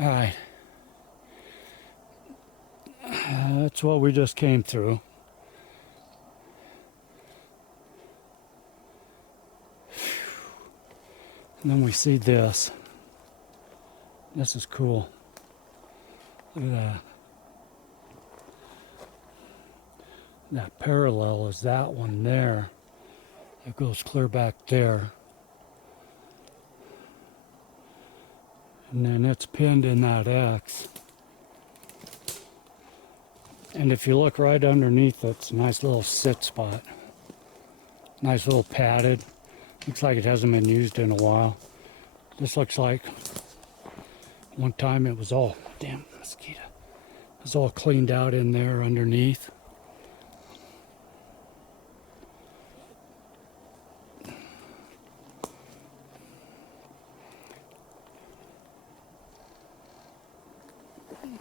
All right. That's what we just came through. And then we see this. This is cool. Look at that. That parallel is that one there. It goes clear back there. And then it's pinned in that X. And if you look right underneath it, it's a nice little sit spot. Nice little padded. Looks like it hasn't been used in a while. This looks like one time it was all, damn mosquito. It was all cleaned out in there underneath.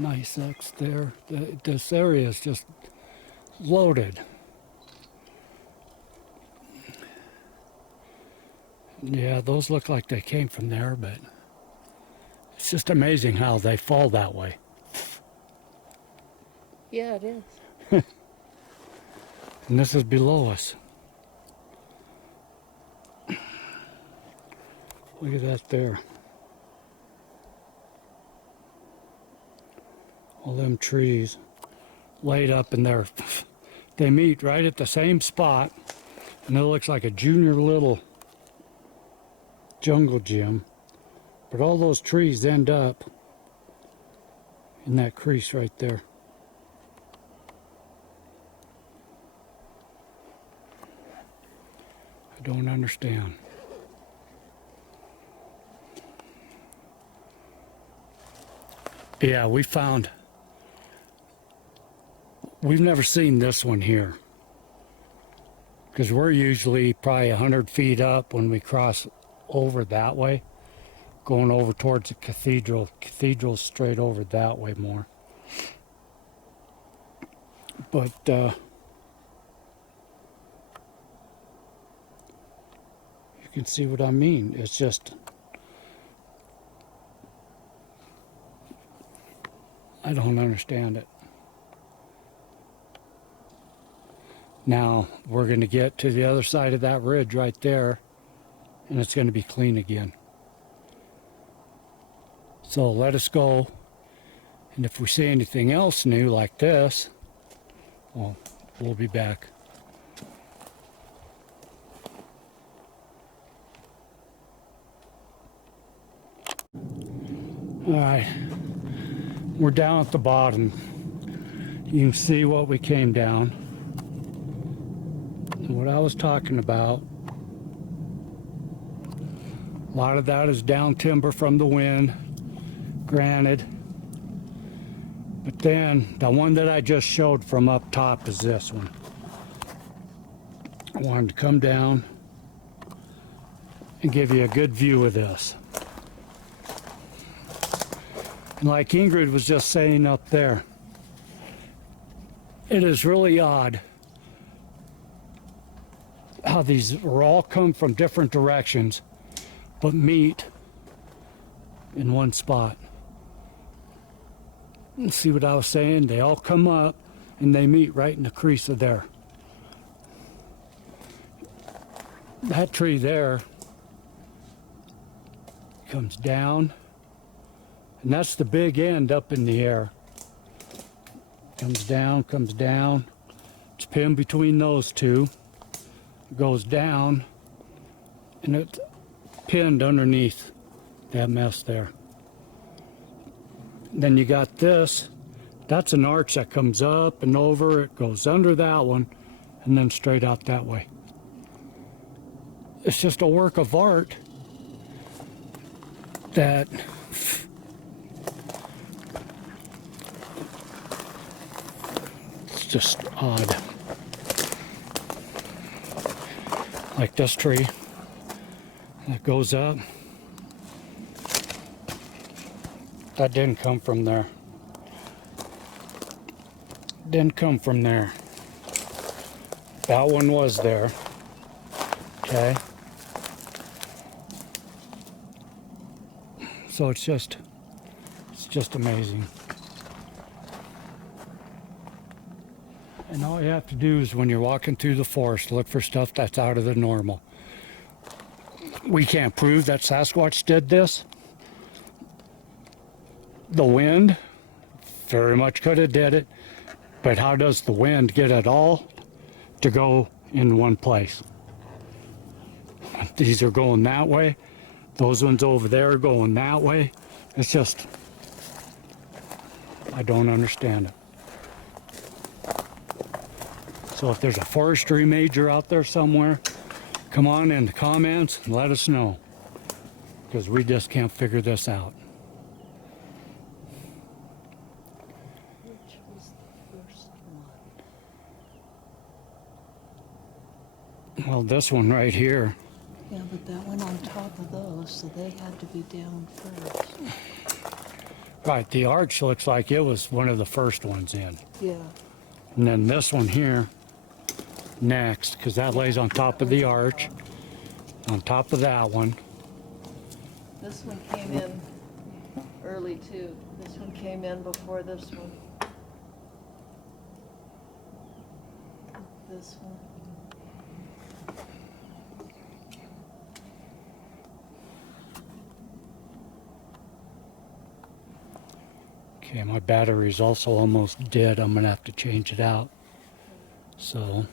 Nice X there. This area is just loaded. Yeah, those look like they came from there, but it's just amazing how they fall that way. Yeah, it is. And this is below us. Look at that there. All them trees laid up in there. They meet right at the same spot, and it looks like a junior little jungle gym. But all those trees end up in that crease right there. I don't understand. Yeah, we've never seen this one here. Because we're usually probably 100 feet up when we cross over that way. Going over towards the cathedral. Cathedral's straight over that way more. But, you can see what I mean. It's just, I don't understand it. Now, we're going to get to the other side of that ridge right there, and it's going to be clean again. So let us go, and if we see anything else new like this, well, we'll be back. All right, we're down at the bottom. You can see what we came down. And what I was talking about, a lot of that is down timber from the wind, granted. But then the one that I just showed from up top is this one. I wanted to come down and give you a good view of this. And like Ingrid was just saying up there, it is really odd how these are all come from different directions but meet in one spot. And see what I was saying? They all come up and they meet right in the crease of there. That tree there comes down, and that's the big end up in the air. Comes down. It's pinned between those two. Goes down, and it's pinned underneath that mess there. Then you got this. That's an arch that comes up and over. It goes under that one, and then straight out that way. It's just a work of art that it's just odd. Like this tree that goes up. That didn't come from there. Didn't come from there. That one was there. Okay. So it's just just amazing. And all you have to do is when you're walking through the forest, look for stuff that's out of the normal. We can't prove that Sasquatch did this. The wind very much could have did it, but how does the wind get it all to go in one place? These are going that way. Those ones over there are going that way. It's just, I don't understand it. So if there's a forestry major out there somewhere, come on in the comments and let us know, because we just can't figure this out. Which was the first one? Well, this one right here. Yeah, but that went on top of those, so they had to be down first. Right, the arch looks like it was one of the first ones in. Yeah. And then this one here next, because that lays on top of the arch, on top of that one. This one came in early too. This one came in before this one. This one. Okay, my battery's also almost dead. I'm gonna have to change it out. So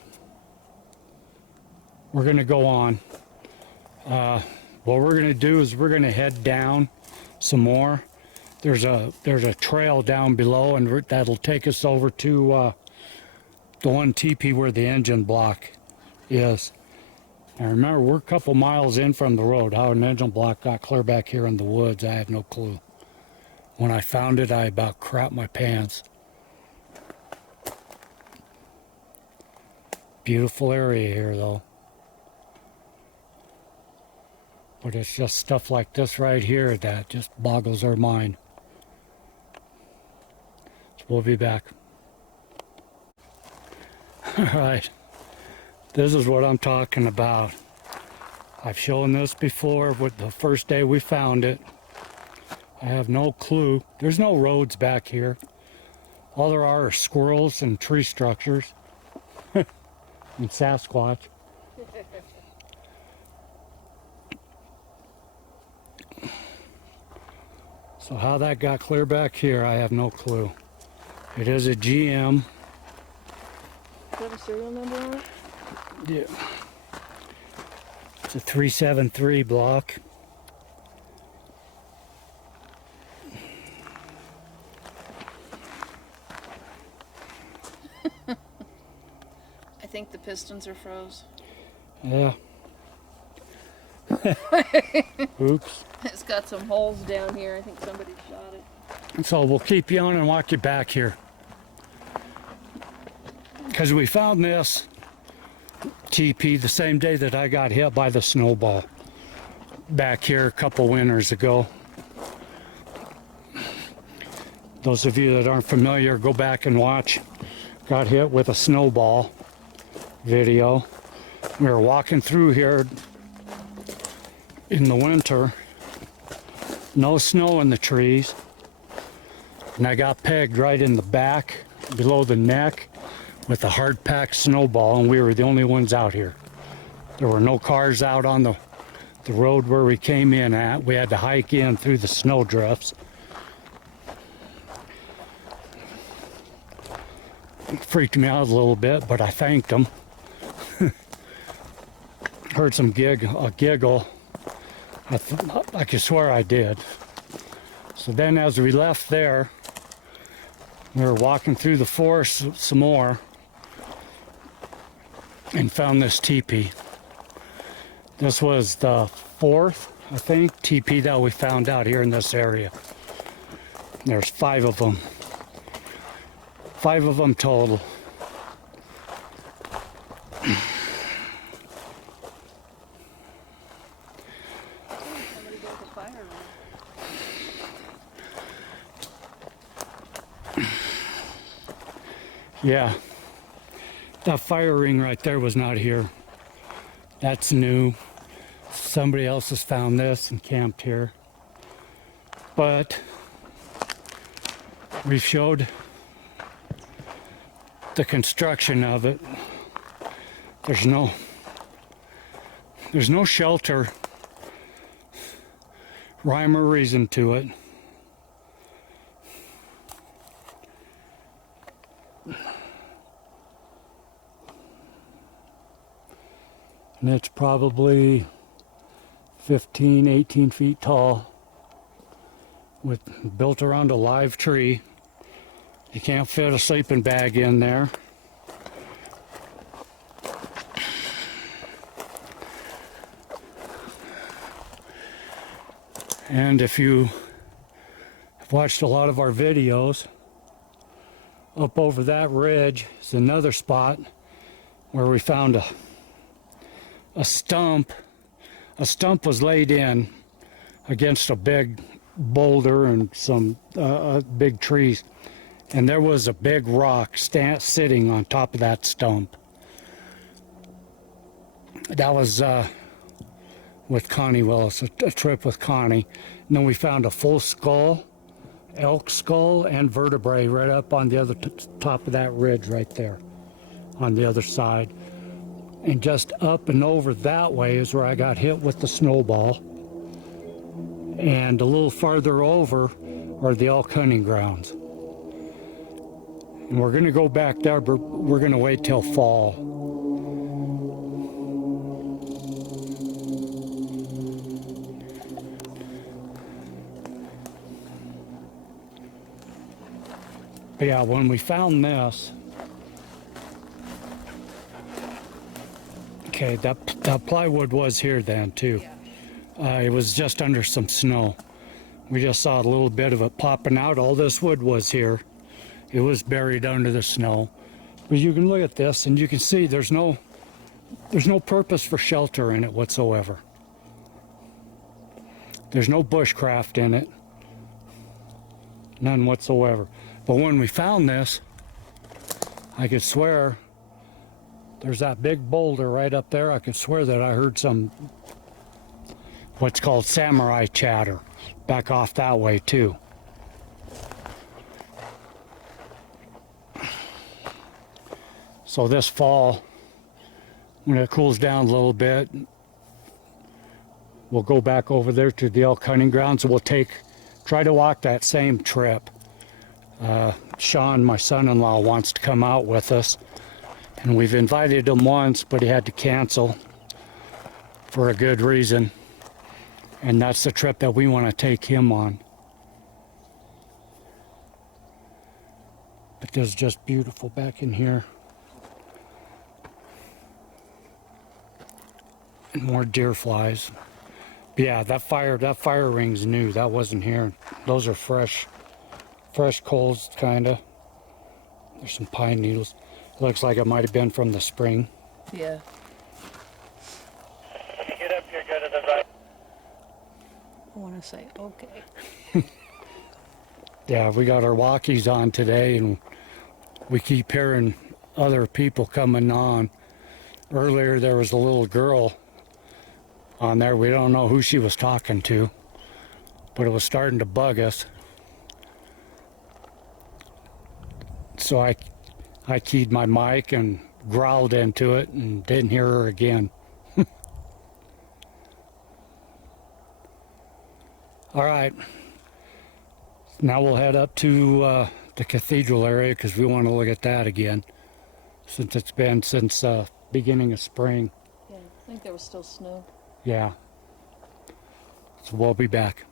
we're gonna go on. What we're gonna do is we're gonna head down some more. There's a trail down below, and that'll take us over to the one teepee where the engine block is. And remember, we're a couple miles in from the road. How an engine block got clear back here in the woods, I have no clue. When I found it, I about crapped my pants. Beautiful area here, though. But it's just stuff like this right here that just boggles our mind. So we'll be back. Alright, this is what I'm talking about. I've shown this before with the first day we found it. I have no clue. There's no roads back here. All there are squirrels and tree structures. And Sasquatch. So how that got clear back here, I have no clue. It is a GM. Do you have a serial number on it? Yeah. It's a 373 block. I think the pistons are froze. Yeah. Oops. It's got some holes down here. I think somebody shot it. So we'll keep you on and walk you back here. Because we found this TP the same day that I got hit by the snowball. Back here a couple winters ago. Those of you that aren't familiar, go back and watch. Got hit with a snowball video. We were walking through here in the winter. No snow in the trees. And I got pegged right in the back, below the neck, with a hard-packed snowball, and we were the only ones out here. There were no cars out on the road where we came in at. We had to hike in through the snowdrifts. It freaked me out a little bit, but I thanked them. Heard some giggle. I could swear I did. So then as we left there, we were walking through the forest some more and found this teepee. This was the fourth, I think, teepee that we found out here in this area. There's 5 of them. 5 of them total. Somebody built a fire ring. Yeah. That fire ring right there was not here. That's new. Somebody else has found this and camped here. But We showed the construction of it. There's no shelter, rhyme or reason to it. And it's probably 15, 18 feet tall, built around a live tree. You can't fit a sleeping bag in there. And if you have watched a lot of our videos, up over that ridge is another spot where we found a stump. A stump was laid in against a big boulder and some big trees. And there was a big rock sitting on top of that stump. That was with Connie Willis, a trip with Connie. And then we found a full skull, elk skull, and vertebrae right up on the other top of that ridge right there on the other side. And just up and over that way is where I got hit with the snowball. And a little farther over are the elk hunting grounds. And we're going to go back there, but we're going to wait till fall. But yeah, when we found this, okay, that plywood was here then too. It was just under some snow. We just saw a little bit of it popping out. All this wood was here. It was buried under the snow. But you can look at this and you can see there's no purpose for shelter in it whatsoever. There's no bushcraft in it. None whatsoever. But when we found this, I could swear there's that big boulder right up there. I could swear that I heard some what's called samurai chatter back off that way too. So this fall, when it cools down a little bit, we'll go back over there to the elk hunting grounds and we'll try to walk that same trip. Sean, my son-in-law, wants to come out with us, and we've invited him once, but he had to cancel for a good reason, and that's the trip that we want to take him on. But this is just beautiful back in here. And more deer flies. But yeah, that fire ring's new. That wasn't here. Those are fresh coals, kinda. There's some pine needles. It looks like it might have been from the spring. Yeah. Get up here, go to the right. I want to say, okay. Yeah, we got our walkies on today, and we keep hearing other people coming on. Earlier, there was a little girl on there. We don't know who she was talking to, but it was starting to bug us. So I keyed my mic and growled into it and didn't hear her again. All right. Now we'll head up to the cathedral area because we want to look at that again, since it's been since beginning of spring. Yeah, I think there was still snow. Yeah. So we'll be back.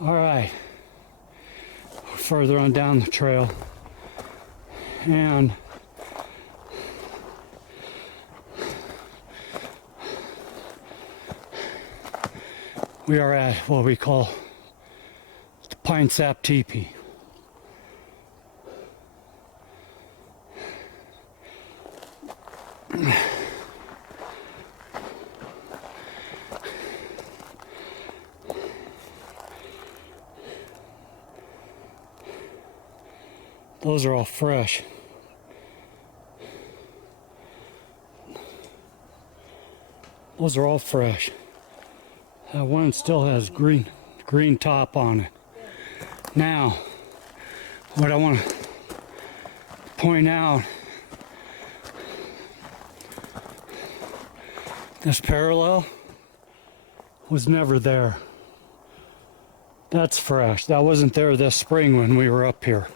All right. Further on down the trail. And we are at what we call the Pine Sap Teepee. Those are all fresh. Those are all fresh. That one still has green top on it. Now, what I want to point out, this parallel was never there. That's fresh. That wasn't there this spring when we were up here.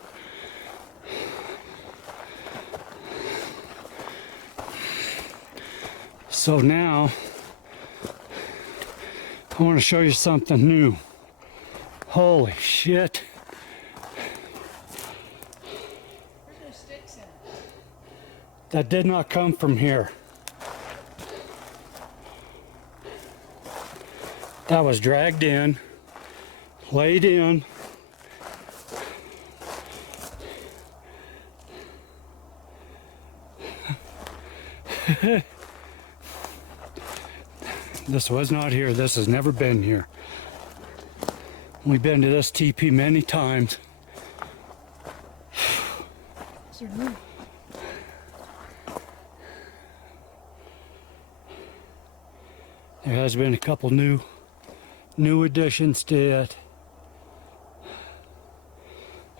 So now, I want to show you something new. Holy shit. Where's those sticks in? That did not come from here. That was dragged in, laid in. This was not here. This has never been here. We've been to this teepee many times. There has been a couple new additions to it.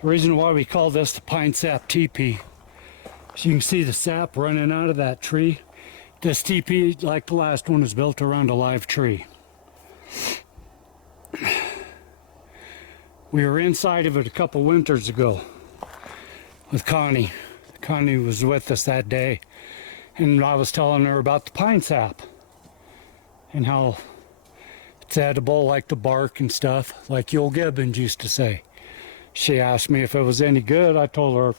The reason why we call this the pine sap teepee is you can see the sap running out of that tree. This teepee, like the last one, is built around a live tree. We were inside of it a couple winters ago with Connie. Connie was with us that day, and I was telling her about the pine sap and how it's edible like the bark and stuff, like the old Gibbons used to say. She asked me if it was any good. I told her,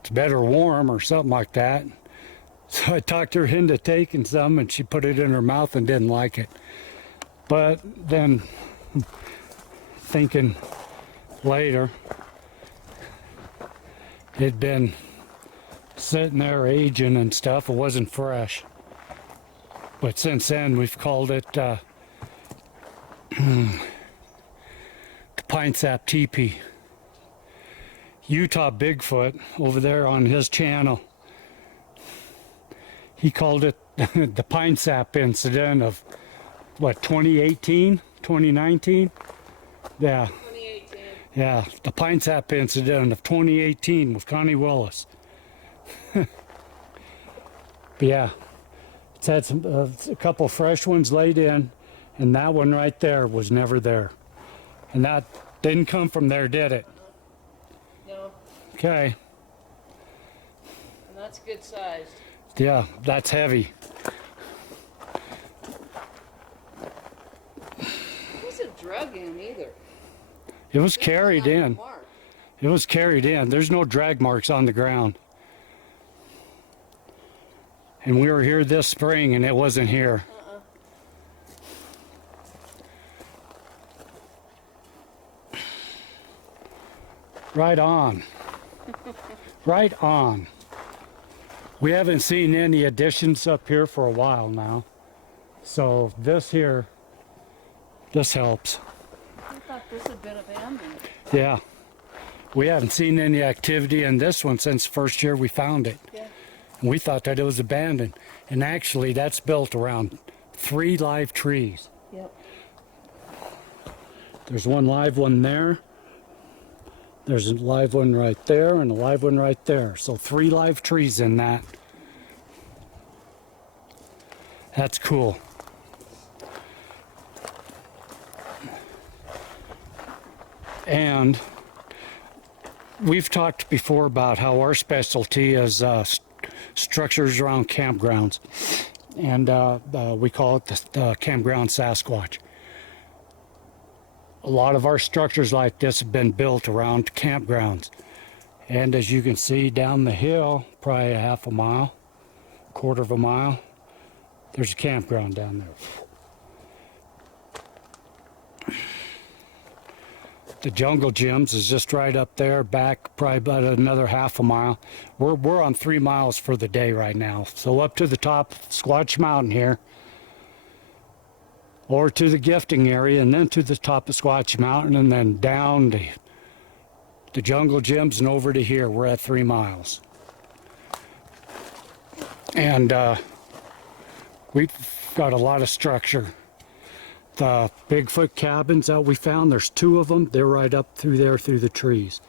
it's better warm or something like that. So I talked her into taking some, and she put it in her mouth and didn't like it. But then, thinking later, it'd been sitting there aging and stuff. It wasn't fresh. But since then, we've called it the pine sap teepee. Utah Bigfoot over there on his channel, he called it the pine sap incident of what, 2018, 2019? Yeah. 2018. Yeah, the pine sap incident of 2018 with Connie Willis. But yeah, it's had some a couple fresh ones laid in, and that one right there was never there. And that didn't come from there, did it? No, Okay. and that's good sized. Yeah, that's heavy. It wasn't drug in either. It was carried in. Mark. It was carried in. There's no drag marks on the ground. And we were here this spring and it wasn't here. Right on. Right on. We haven't seen any additions up here for a while now. So this here, this helps. I thought this had been abandoned. Yeah. We haven't seen any activity in this one since the first year we found it. Yeah. And we thought that it was abandoned. And actually that's built around 3 live trees. Yep. There's one live one there. There's a live one right there and a live one right there. So 3 live trees in that. That's cool. And we've talked before about how our specialty is structures around campgrounds. And we call it the campground Sasquatch. A lot of our structures like this have been built around campgrounds. And as you can see down the hill, probably a half a mile, quarter of a mile, there's a campground down there. The jungle gyms is just right up there, back probably about another half a mile. We're on 3 miles for the day right now. So up to the top of SquatchMountain here, or to the gifting area, and then to the top of SquatchMountain, and then down to the jungle gyms and over to here. We're at 3 miles. And we got a lot of structure. The Bigfoot cabins that we found, there's 2 of them. They're right up through there through the trees.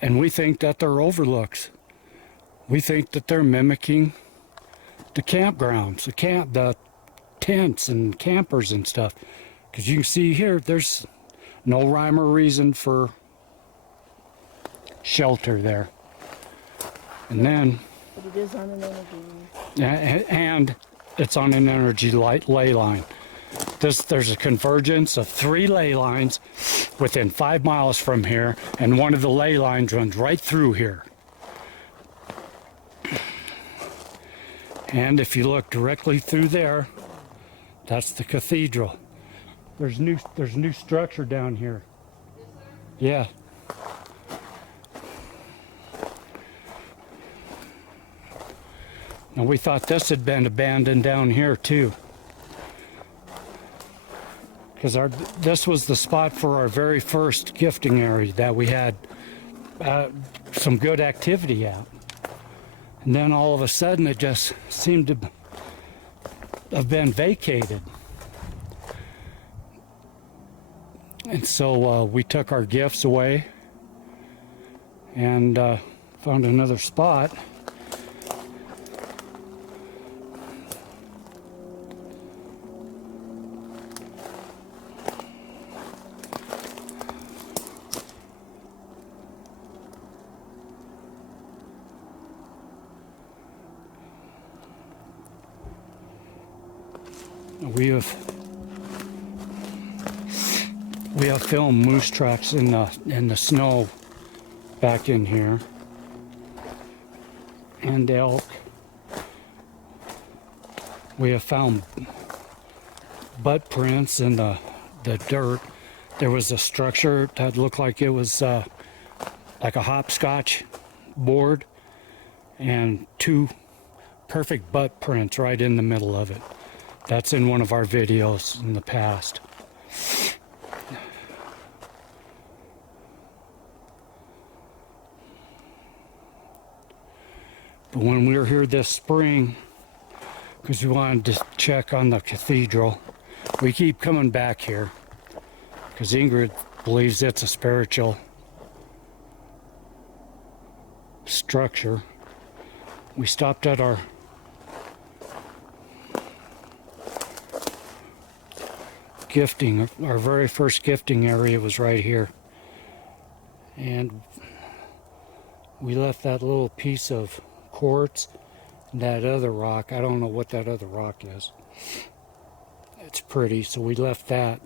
And we think that they're overlooks. We think that they're mimicking the campgrounds, the tents and campers and stuff. Because you can see here, there's no rhyme or reason for shelter there. And then, But it is on an energy line. and it's on an energy ley line. There's a convergence of 3 ley lines within 5 miles from here, and one of the ley lines runs right through here. And if you look directly through there, that's the cathedral. There's new structure down here. Yeah. Now we thought this had been abandoned down here too, because this was the spot for our very first gifting area that we had some good activity at. And then all of a sudden it just seemed to have been vacated. And so we took our gifts away and found another spot. We have filmed moose tracks in the snow back in here, and elk. We have found butt prints in the dirt. There was a structure that looked like it was like a hopscotch board, and 2 perfect butt prints right in the middle of it. That's in one of our videos in the past. But when we were here this spring, because we wanted to check on the cathedral, we keep coming back here because Ingrid believes it's a spiritual structure. We stopped at our gifting, our very first gifting area was right here, and we left that little piece of quartz and that other rock. I don't know what that other rock is. It's pretty, so we left that.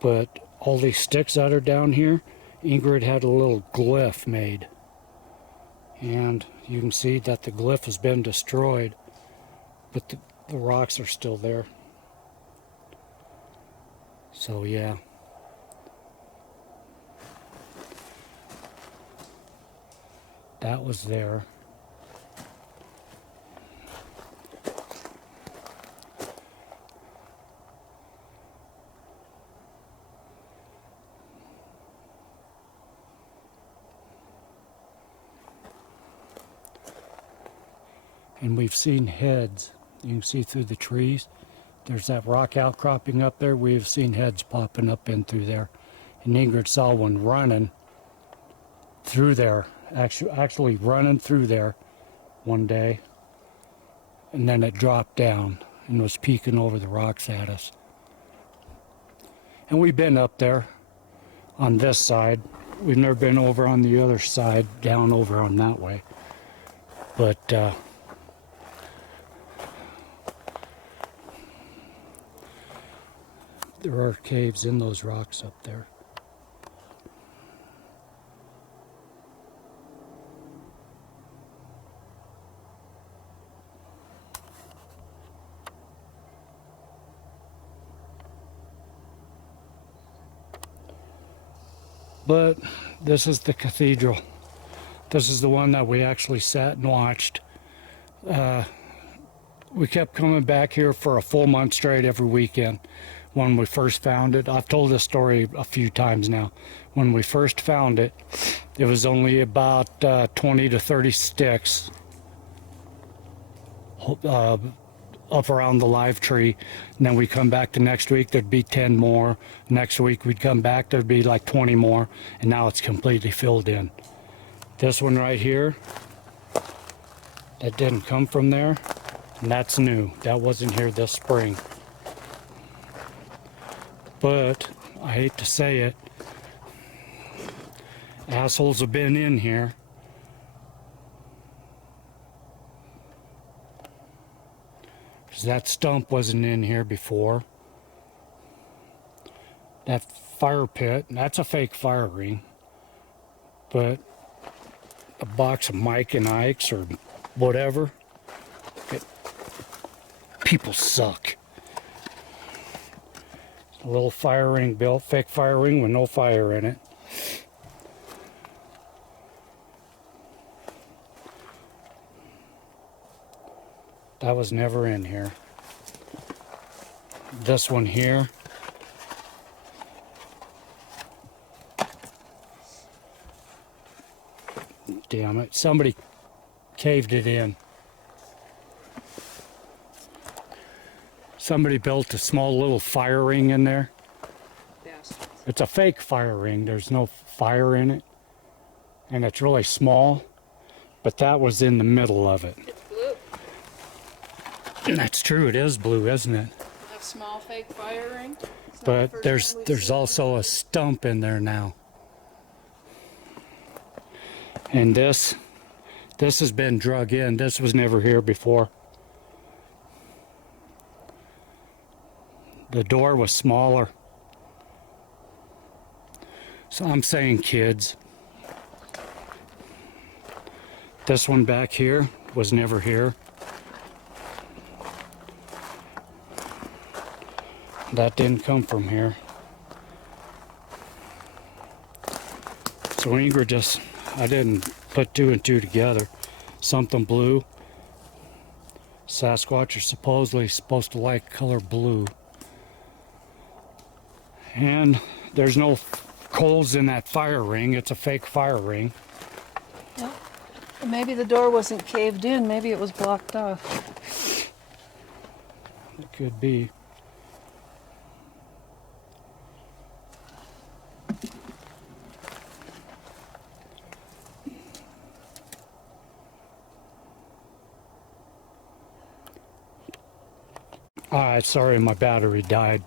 But all these sticks that are down here, Ingrid had a little glyph made, and you can see that the glyph has been destroyed, but the rocks are still there. So yeah, that was there. And we've seen heads. You can see through the trees. There's that rock outcropping up there. We've seen heads popping up in through there. And Ingrid saw one running through there, actually running through there one day. And then it dropped down and was peeking over the rocks at us. And we've been up there on this side. We've never been over on the other side, down over on that way. But there are caves in those rocks up there. But this is the cathedral. This is the one that we actually sat and watched. We kept coming back here for a full month straight every weekend. When we first found it, I've told this story a few times now. When we first found it, it was only about 20 to 30 sticks up around the live tree. And then we come back the next week, there'd be 10 more. Next week we'd come back, there'd be like 20 more. And now it's completely filled in. This one right here, that didn't come from there. And that's new. That wasn't here this spring. But I hate to say it, assholes have been in here. Because that stump wasn't in here before. That fire pit, that's a fake fire ring. But a box of Mike and Ike's or whatever, people suck. A little fire ring built, fake fire ring with no fire in it. That was never in here. This one here. Damn it, somebody caved it in. Somebody built a small little fire ring in there. Yes. It's a fake fire ring. There's no fire in it. And it's really small. But that was in the middle of it. It's blue. That's true. It is blue, isn't it? A small fake fire ring. It's not the But first there's time we've there's seen also one. a stump in there now. And this has been drug in. This was never here before. The door was smaller. So I'm saying kids. This one back here was never here. That didn't come from here. So Ingrid just, I didn't put two and two together. Something blue. Sasquatch are supposedly supposed to like color blue. And there's no coals in that fire ring. It's a fake fire ring. Yeah. Maybe the door wasn't caved in. Maybe it was blocked off. It could be. Alright, sorry my battery died.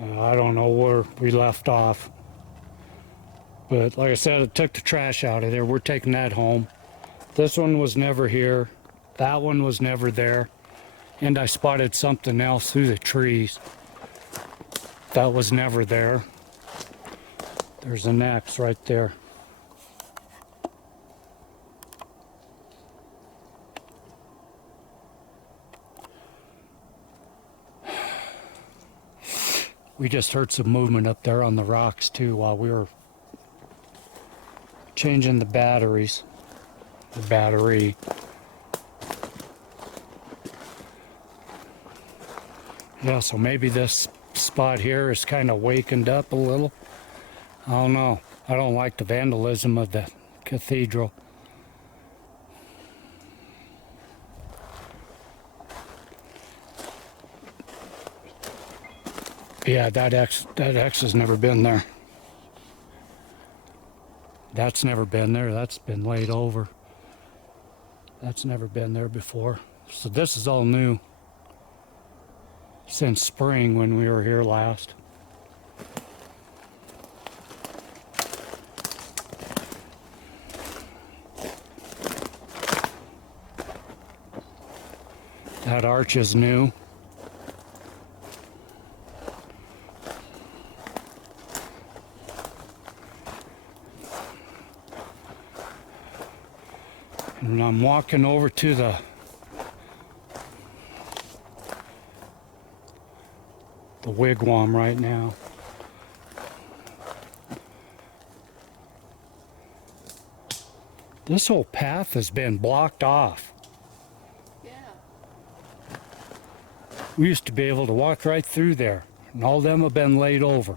I don't know where we left off. But like I said, I took the trash out of there. We're taking that home. This one was never here. That one was never there. And I spotted something else through the trees. That was never there. There's an axe right there. We just heard some movement up there on the rocks too while we were changing the batteries. The battery. Yeah, so maybe this spot here is kind of wakened up a little. I don't know. I don't like the vandalism of the cathedral. Yeah, that X has never been there. That's never been there. That's been laid over. That's never been there before. So this is all new since spring when we were here last. That arch is new. And I'm walking over to the wigwam right now. This whole path has been blocked off. Yeah. We used to be able to walk right through there, and all them have been laid over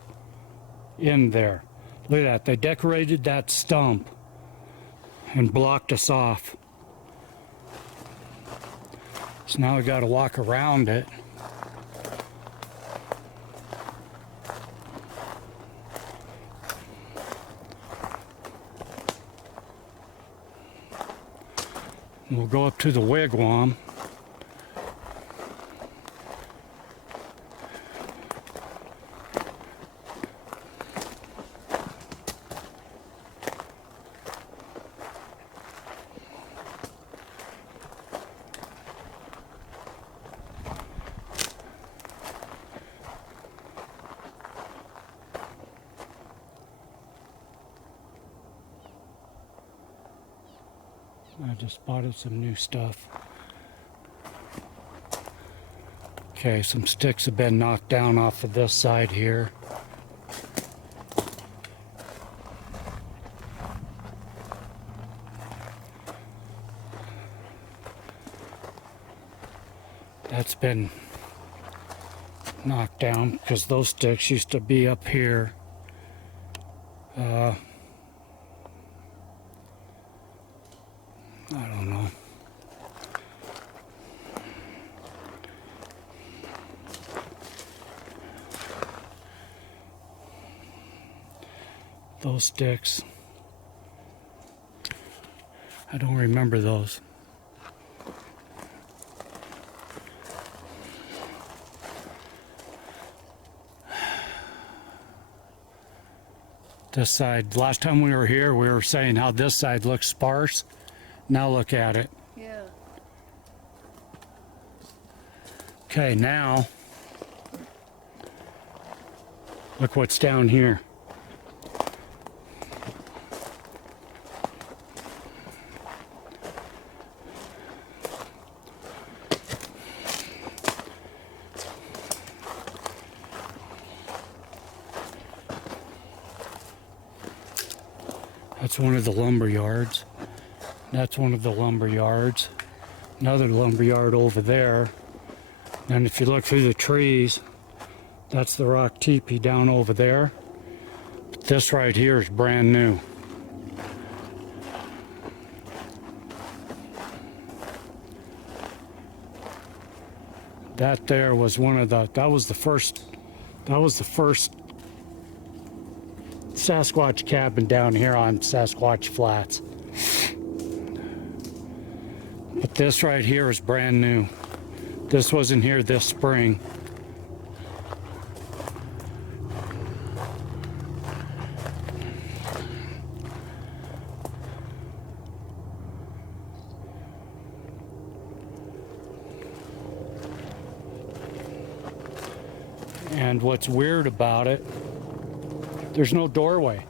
in there. Look at that. They decorated that stump and blocked us off. So now we got to walk around it. And we'll go up to the wigwam. I just spotted some new stuff. Okay, some sticks have been knocked down off of this side here. That's been knocked down because those sticks used to be up here. I don't know. Those sticks, I don't remember those. This side, last time we were here, we were saying how this side looks sparse. Now look at it. Yeah. Okay, now look what's down here. That's one of the lumber yards. That's one of the lumber yards. Another lumber yard over there. And if you look through the trees, that's the rock teepee down over there. But this right here is brand new. That there was one of the, that was the first Sasquatch cabin down here on Sasquatch Flats. But this right here is brand new. This wasn't here this spring. And what's weird about it, there's no doorway.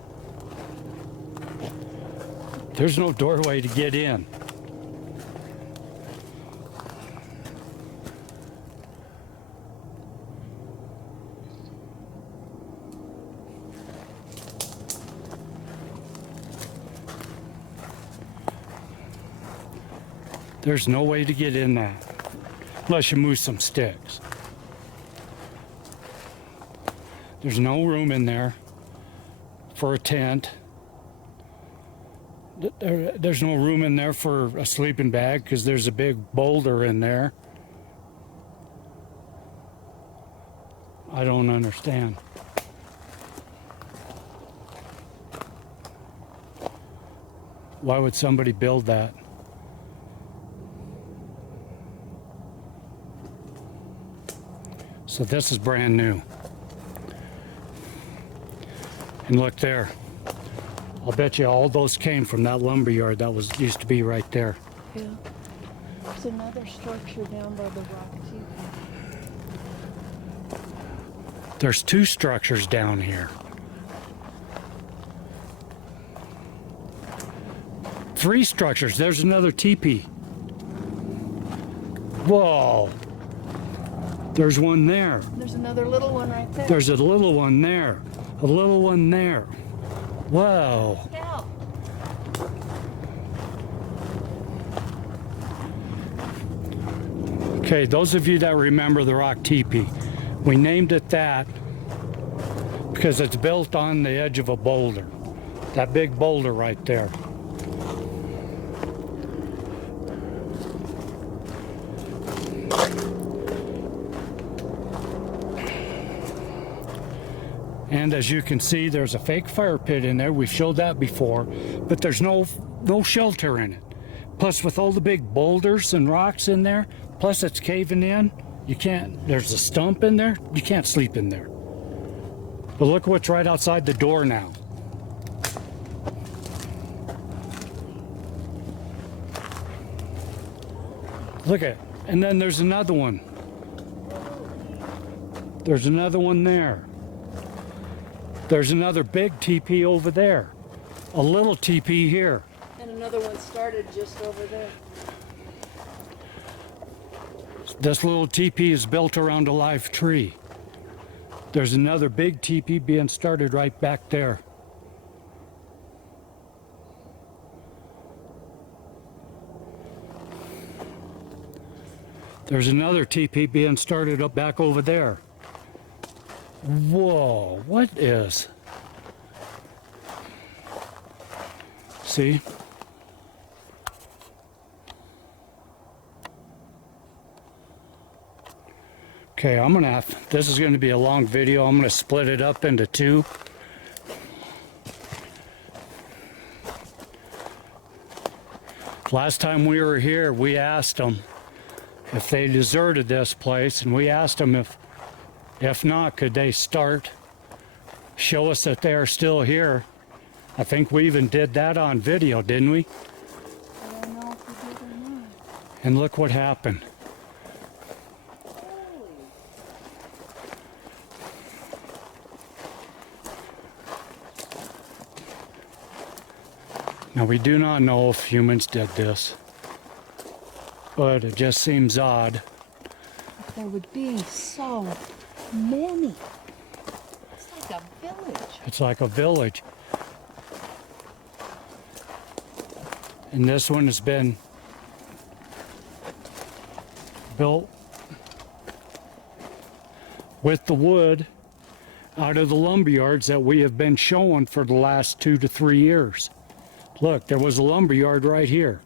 There's no doorway to get in. There's no way to get in that unless you move some sticks. There's no room in there for a tent. There's no room in there for a sleeping bag because there's a big boulder in there. I don't understand. Why would somebody build that? So this is brand new. And look there. I'll bet you all those came from that lumber yard that was used to be right there. Yeah. There's another structure down by the rock teepee. There's two structures down here. Three structures. There's another teepee. Whoa. There's one there. There's another little one right there. There's a little one there. A little one there. Whoa. Yeah. Okay, those of you that remember the rock teepee, we named it that because it's built on the edge of a boulder. That big boulder right there. And as you can see, there's a fake fire pit in there. We've showed that before, but there's no shelter in it. Plus, with all the big boulders and rocks in there, plus it's caving in, you can't, there's a stump in there, you can't sleep in there. But look what's right outside the door now. Look at it. And then there's another one. There's another one there. There's another big teepee over there. A little teepee here. And another one started just over there. This little teepee is built around a live tree. There's another big teepee being started right back there. There's another teepee being started up back over there. Whoa, what is? See? Okay, this is gonna be a long video. I'm gonna split it up into two. Last time we were here, we asked them if they deserted this place, and we asked them if not, could they show us that they're still here. I think we even did that on video, didn't we? I don't know if we did or not. And look what happened. Now, we do not know if humans did this, but it just seems odd. But there would be so many. It's like a village. It's like a village. And this one has been built with the wood out of the lumber yards that we have been showing for the last 2 to 3 years. Look, there was a lumber yard right here.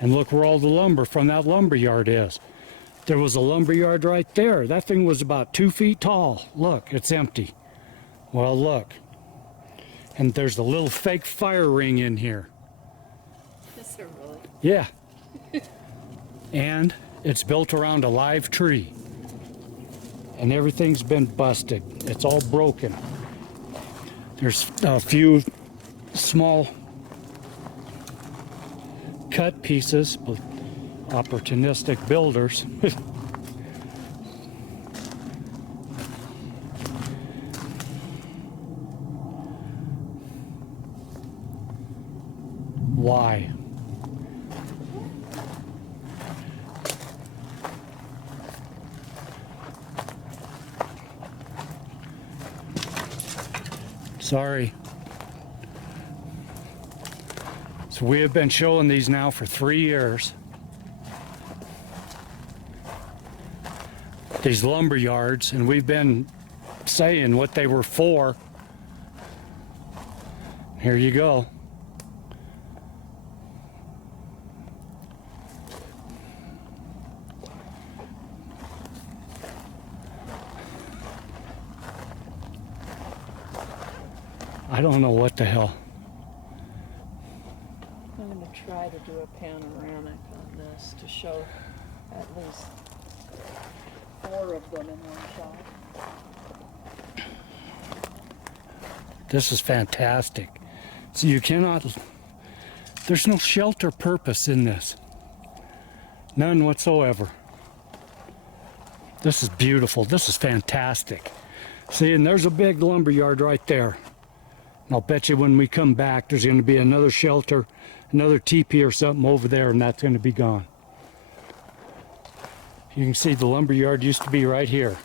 And look where all the lumber from that lumber yard is. There was a lumber yard right there. That thing was about 2 feet tall. Look, it's empty. Well, look. And there's a little fake fire ring in here. Is there really? Yeah. And it's built around a live tree. And everything's been busted. It's all broken. There's a few small cut pieces, but opportunistic builders. Why? Sorry. So we have been showing these now for 3 years. These lumber yards, and we've been saying what they were for. Here you go. I don't know what the hell. I'm going to try to do a panoramic on this to show at least 4 of them in one shot. This is fantastic. So you cannot, there's no shelter purpose in this. None whatsoever. This is beautiful. This is fantastic. See, and there's a big lumber yard right there. And I'll bet you when we come back, there's going to be another shelter, another teepee or something over there, and that's going to be gone. You can see the lumber yard used to be right here.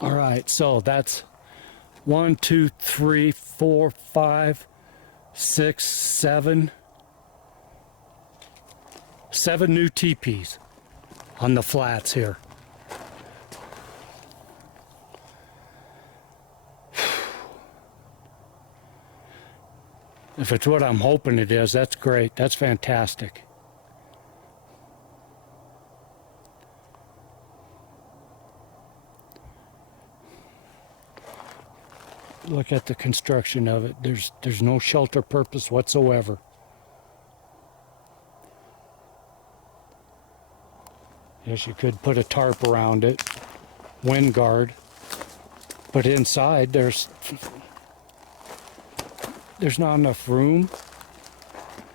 All right, so that's 1, 2, 3, 4, 5, 6, 7. 7 new teepees on the flats here. If it's what I'm hoping it is, that's great. That's fantastic. Look at the construction of it. There's no shelter purpose whatsoever. Yes, you could put a tarp around it, wind guard, but inside there's not enough room.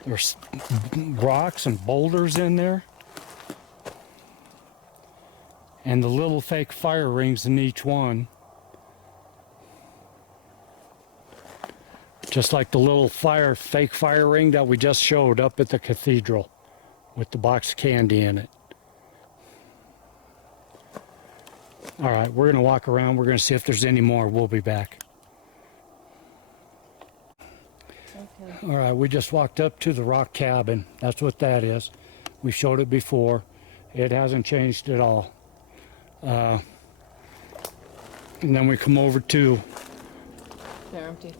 There's rocks and boulders in there, and the little fake fire rings in each one. Just like the little fake fire ring that we just showed up at the cathedral with the box of candy in it. All right, we're gonna walk around. We're gonna see if there's any more. We'll be back. Okay. All right, we just walked up to the rock cabin. That's what that is. We showed it before. It hasn't changed at all. And then we come over to They're empty.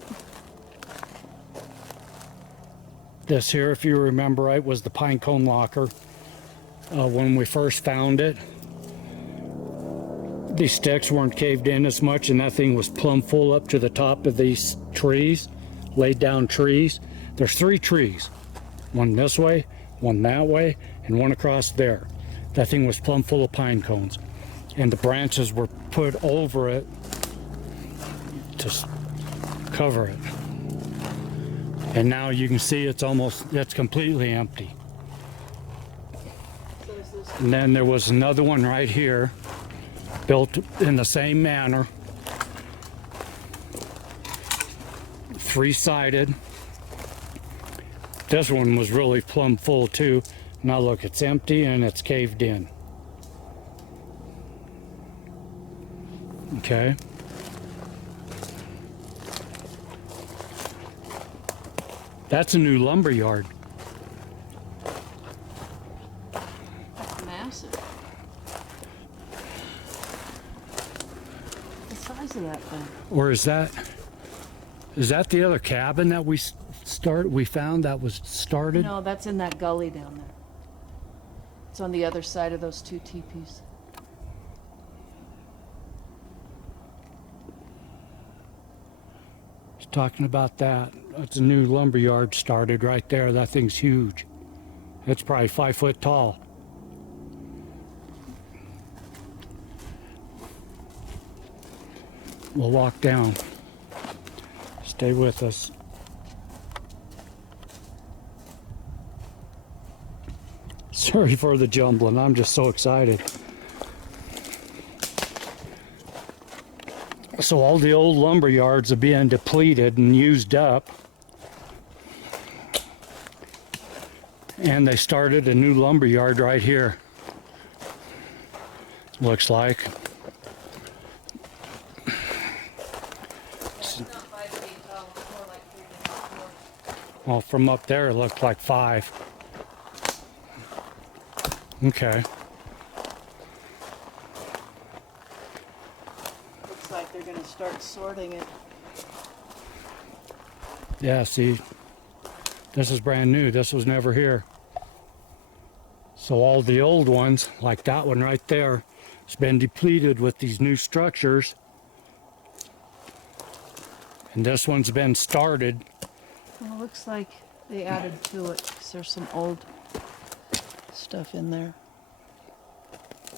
this here, if you remember right, was the pine cone locker. When we first found it, these sticks weren't caved in as much, and that thing was plumb full up to the top of these trees, laid down trees. There's 3 trees, one this way, one that way, and one across there. That thing was plumb full of pine cones, and the branches were put over it to cover it. And now you can see it's completely empty. So is this And then there was another one right here, built in the same manner, 3-sided. This one was really plumb full too. Now look, it's empty and it's caved in. Okay. That's a new lumber yard. That's massive. The size of that thing. Or is that the other cabin that we found that was started? No, that's in that gully down there. It's on the other side of those 2 teepees. Talking about that. That's a new lumber yard started right there. That thing's huge. It's probably 5 foot tall. We'll walk down. Stay with us. Sorry for the jumbling. I'm just so excited. So all the old lumber yards are being depleted and used up. And they started a new lumber yard right here. Looks like. It's not 5 feet tall, it's more like 3.5. Well, from up there it looked like 5. Okay. Looks like they're gonna start sorting it. Yeah, see, this is brand new. This was never here. So all the old ones, like that one right there, has been depleted with these new structures. And this one's been started. Well, it looks like they added to it, 'cause there's some old stuff in there.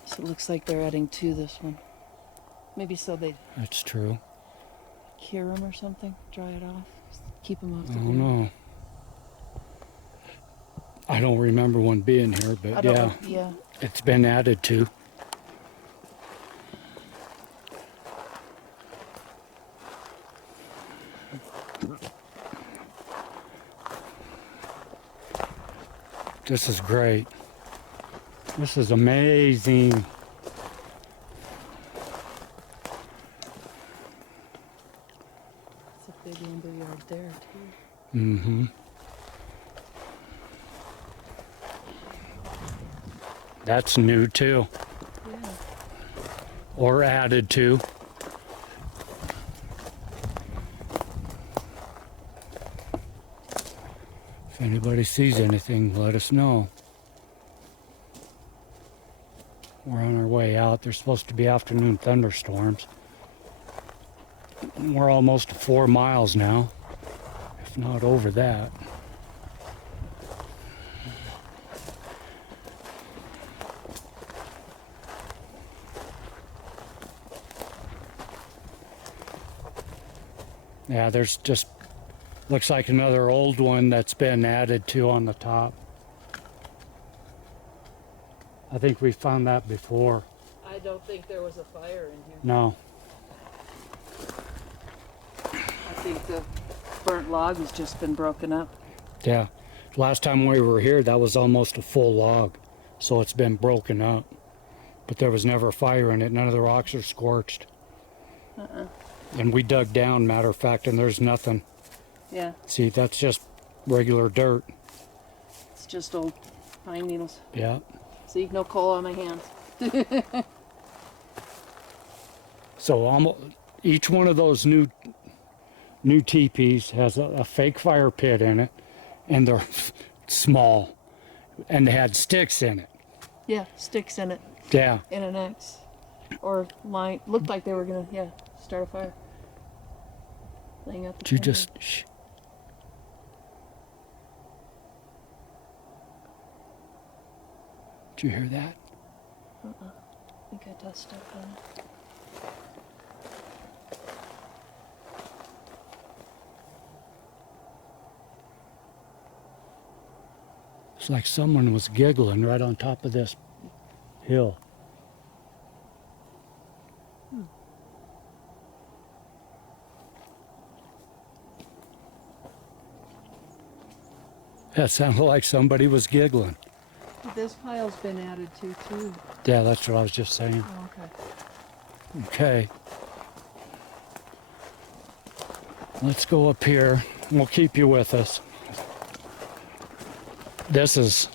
So it looks like they're adding to this one. Maybe so they That's true. cure them or something, dry it off, keep them off I the don't ground. know. I don't remember one being here, I but don't yeah, know. Yeah. it's been added to. This is great. This is amazing. It's a big lumber yard there too. Mm-hmm. That's new too, Yeah. or added to. If anybody sees anything, let us know. We're on our way out. There's supposed to be afternoon thunderstorms. We're almost 4 miles now, if not over that. Yeah, there's just, looks like another old one that's been added to on the top. I think we found that before. I don't think there was a fire in here. No. I think the burnt log has just been broken up. Yeah. Last time we were here, that was almost a full log. So it's been broken up. But there was never a fire in it. None of the rocks are scorched. And we dug down, matter of fact, and there's nothing. Yeah, See, that's just regular dirt. it's just old pine needles. Yeah. See, no coal on my hands. So almost each one of those new teepees has a fake fire pit in it, and they're small, and they had sticks in it. Yeah, sticks in it, Yeah. in an X. Or line, looked like they were gonna, start a fire. Laying out the Did you fire. just... Shh. Did you hear that? I think I touched up on it. It's like someone was giggling right on top of this hill. That sounded like somebody was giggling. This pile's been added to too. Yeah, that's what I was just saying. Oh, okay. Okay. Let's go up here. We'll keep you with us. This is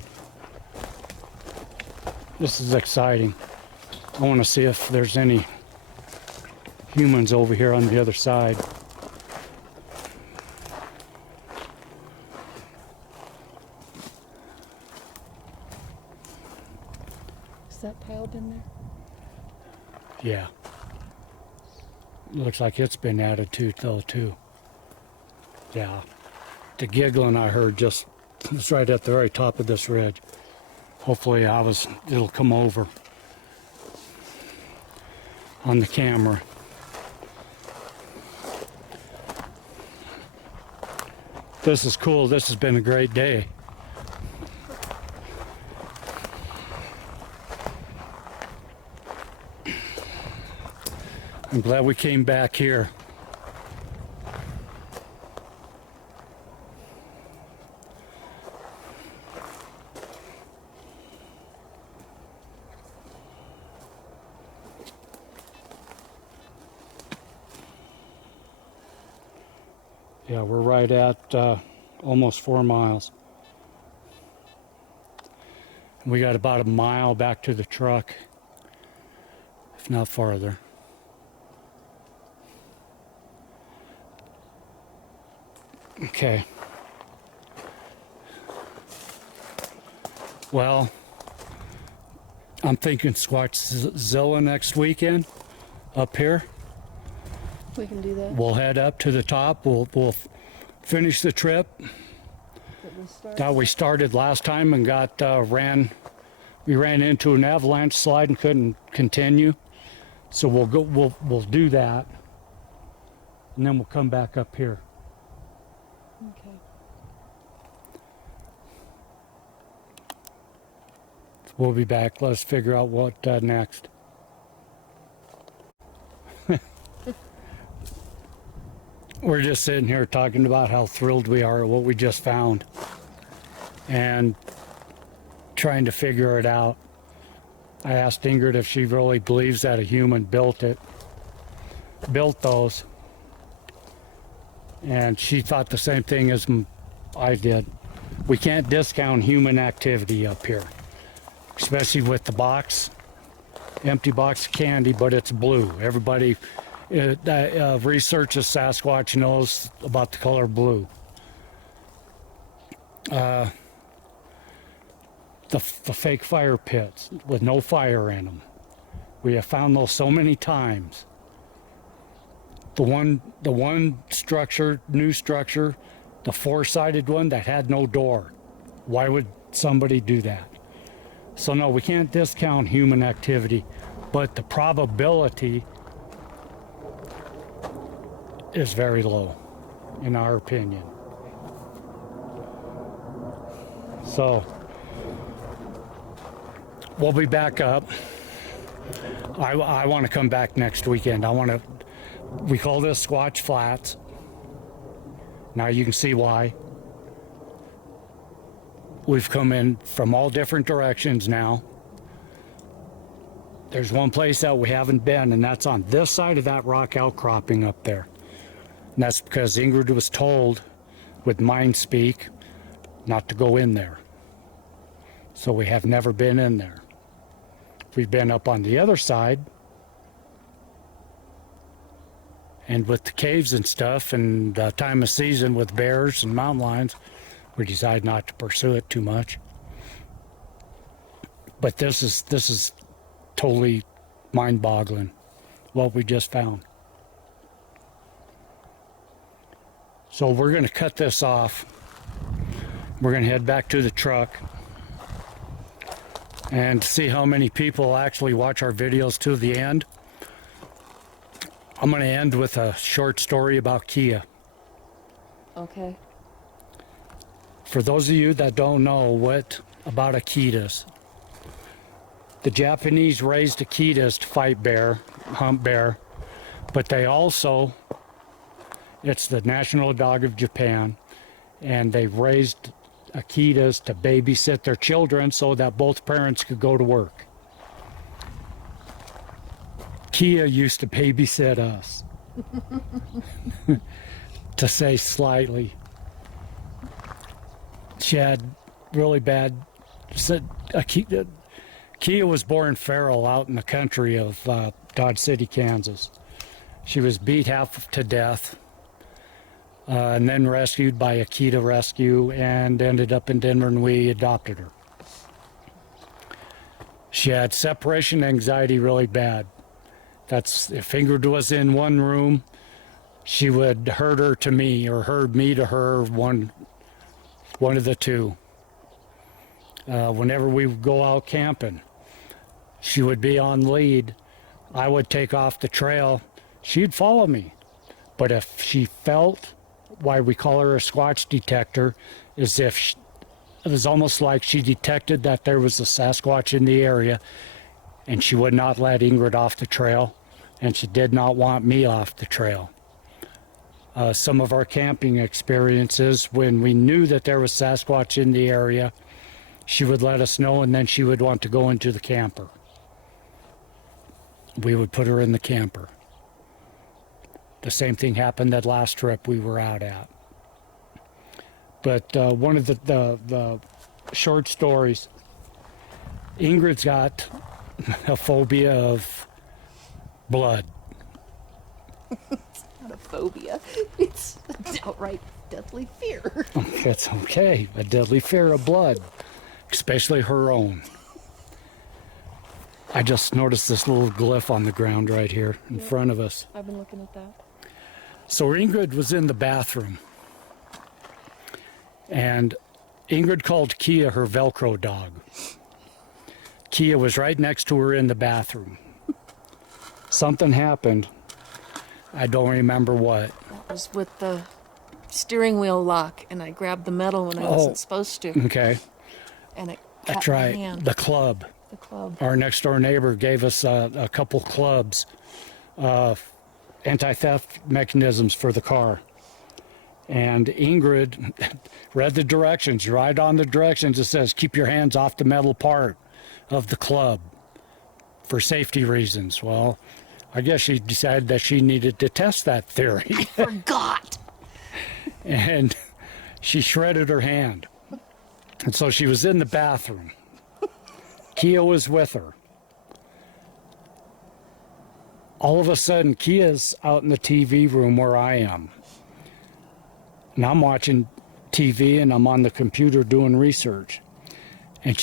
exciting. I want to see if there's any humans over here on the other side. Has that pile been there? Yeah. Looks like it's been added to though too. Yeah. The giggling I heard just was right at the very top of this ridge. Hopefully it'll come over on the camera. This is cool. This has been a great day. I'm glad we came back here. Yeah, we're right at almost 4 miles. We got about a mile back to the truck, if not farther. Okay. Well, I'm thinking Squatch-Zilla next weekend up here. We can do that. We'll head up to the top. We'll finish the trip that we started last time and got we ran into an avalanche slide and couldn't continue. So we'll do that, and then we'll come back up here. Okay. We'll be back. Let's figure out what next. We're just sitting here talking about how thrilled we are at what we just found and trying to figure it out. I asked Ingrid if she really believes that a human built those, and she thought the same thing as I did. We can't discount human activity up here, especially with the box, empty box of candy, but it's blue. Everybody researches Sasquatch knows about the color blue. the fake fire pits with no fire in them. We have found those so many times. The one structure, new structure, the four-sided one that had no door. Why would somebody do that? So no, we can't discount human activity, but the probability is very low, in our opinion. So we'll be back up. I want to come back next weekend. We call this Squatch Flats. Now you can see why. We've come in from all different directions now. There's one place that we haven't been, and that's on this side of that rock outcropping up there. And that's because Ingrid was told with mind speak not to go in there. So we have never been in there. We've been up on the other side, and with the caves and stuff and the time of season with bears and mountain lions, we decided not to pursue it too much. But this is totally mind-boggling what we just found. So we're going to cut this off. We're going to head back to the truck and see how many people actually watch our videos to the end. I'm going to end with a short story about Kia. Okay. For those of you that don't know what about Akitas, the Japanese raised Akitas to fight bear, hunt bear, but they also, it's the national dog of Japan, and they raised Akitas to babysit their children so that both parents could go to work. Kia used to babysit us, to say slightly. She had really bad. Kia was born feral out in the country of Dodge City, Kansas. She was beat half to death, and then rescued by Akita Rescue, and ended up in Denver, and we adopted her. She had separation anxiety really bad. That's if Ingrid was in one room, she would herd her to me or herd me to her, one of the two. Whenever we would go out camping, she would be on lead. I would take off the trail. She'd follow me. But if she felt, why we call her a Squatch detector, is if it was almost like she detected that there was a Sasquatch in the area, and she would not let Ingrid off the trail, and she did not want me off the trail. Some of our camping experiences, when we knew that there was Sasquatch in the area, she would let us know, and then she would want to go into the camper. We would put her in the camper. The same thing happened that last trip we were out at. But one of the short stories, Ingrid's got a phobia of blood. It's not a phobia. It's an outright deadly fear. It's okay. A deadly fear of blood, especially her own. I just noticed this little glyph on the ground right here in front of us. I've been looking at that. So Ingrid was in the bathroom, and Ingrid called Kia her Velcro dog. Kia was right next to her in the bathroom. Something happened. I don't remember what. That was with the steering wheel lock, and I grabbed the metal when I wasn't supposed to. Okay. And it That's cut my right. hand. The club. The club. Our next door neighbor gave us a couple clubs, anti-theft mechanisms for the car. And Ingrid read the directions. Right on the directions it says, keep your hands off the metal part of the club for safety reasons. Well, I guess she decided that she needed to test that theory. Forgot. And she shredded her hand. And so she was in the bathroom. Kia was with her. All of a sudden, Kia's out in the TV room where I am. And I'm watching TV and I'm on the computer doing research. And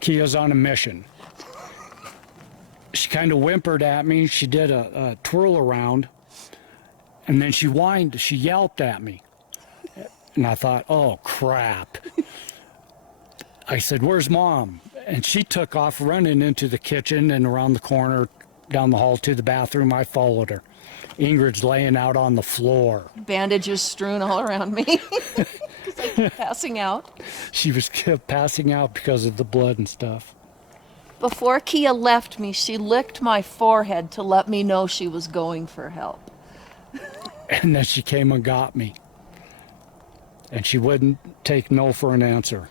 Kia's on a mission. She kind of whimpered at me. She did a twirl around. And then she whined, she yelped at me. And I thought, oh, crap. I said, where's Mom? And she took off running into the kitchen and around the corner, down the hall to the bathroom. I followed her. Ingrid's laying out on the floor. Bandages strewn all around me because I keep passing out. She was kept passing out because of the blood and stuff. Before Kia left me, she licked my forehead to let me know she was going for help. And then she came and got me. And she wouldn't take no for an answer.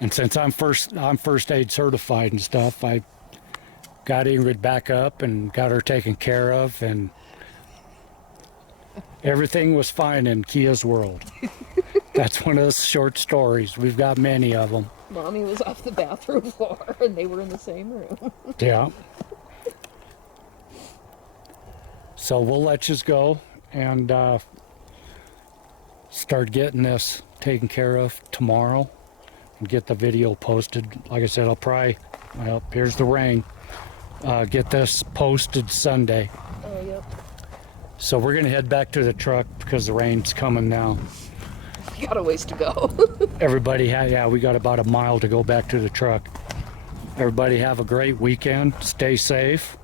And since I'm first aid certified and stuff, I got Ingrid back up and got her taken care of, and everything was fine in Kia's world. That's one of those short stories. We've got many of them. Mommy was off the bathroom floor and they were in the same room. Yeah. So we'll let you go and start getting this taken care of tomorrow and get the video posted. Like I said, I'll probably, well, here's the rain. Get this posted Sunday. Oh, yep. So we're gonna head back to the truck because the rain's coming now. You got a ways to go. Everybody, yeah, we got about a mile to go back to the truck. Everybody have a great weekend. Stay safe.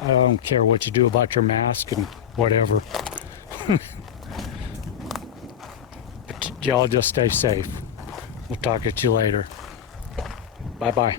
I don't care what you do about your mask and whatever. But y'all just stay safe. We'll talk at you later. Bye-bye.